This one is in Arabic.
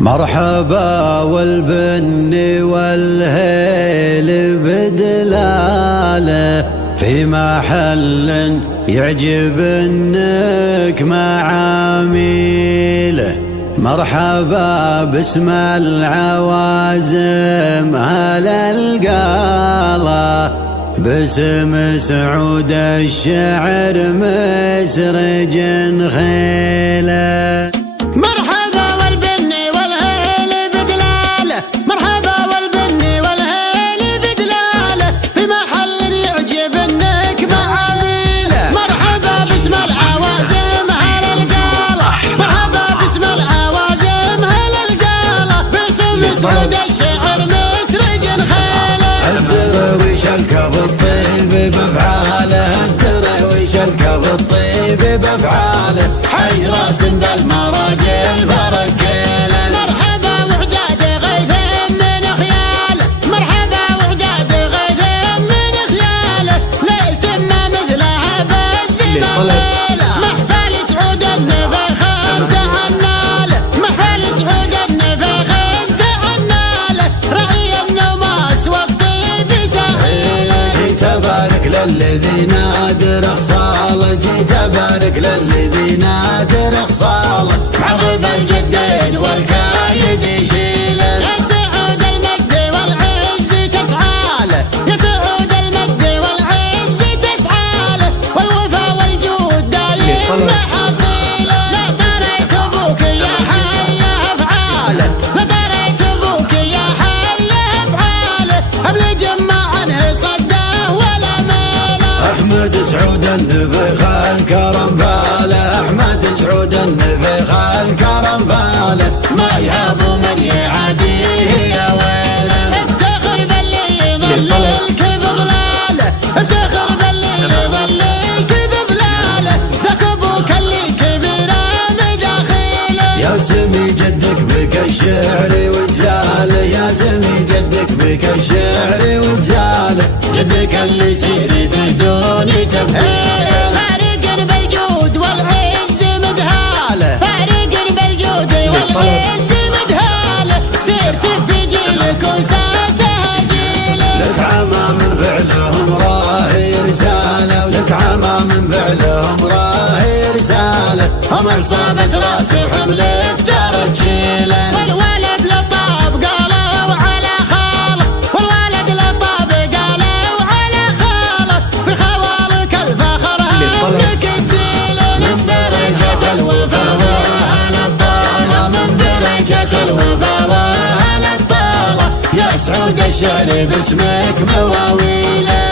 مرحبا والبن والهيل بدلاله في محل يعجب انك معاميله. مرحبا باسم العوازم هل القاله باسم سعود الشعر مسرج خيله. مرحبا والبن والهيل بدلاله، مرحبا والبن والهيل بدلاله في محل يعجب انك معاميله. مرحبا باسم العوازم هل القاله، مرحبا باسم العوازم هل القاله باسم سعود الشعر مسرج خيله. الدرويش الكظ الطيب بافعاله، الدرويش الكظ الطيب بافعاله حي راس بالمراجل فركيله. مرحبا وعداد غيث من خياله، مرحبا وعداد غيث من خياله ليلة ما مثلها بالزين الليله. محفل سعود النفخ تعناله، محفل سعود النفخ تعناله رعي النماس والطيب سهيله. جيت ابارك للذي نادر خصاله، جيت ابارك للذي نادر خصاله عظم الجدين والكايد يشيله. يا سعود المجد والعز تسعاله، يا سعود المجد والعز تسعاله والوفا والجود دايم محاصيله. لا دريت ابوك يا حي افعاله، لا دريت ابوك يا حي افعاله قبل جمع عنه صده ولا ماله. احمد سعود النفخ الكرم باله، احمد سعود النفخ الكرم باله ما يهاب من يعاديه يا ويله. افتخر باللي يظللك بظلاله، افتخر باللي يظللك بظلاله ذاك ابوك اللي كبيره مداخيله. يا سمي جدك بك الشعر وجزاله، يا سمي جدك بك الشعر وجزاله جدك اللي سيرته دون تبهيله. فارق بالجود والعز مدهاله، فارق بالجود والعز مدهاله سيرت في جيلك وساسها جيله. لك عما من فعلهم راهي رساله، ولك عما من فعلهم راهي رساله عمر صابت راس وحملك ترى تشيله. والولد لطاب قالوا على خاله، والولد لطاب قالوا على خاله في خوالك الفخر همك تزيله. من درجة الوفا وعلى الطالة، من درجة الوفا وعلى الطالة يا سعود الشعر باسمك مواويله.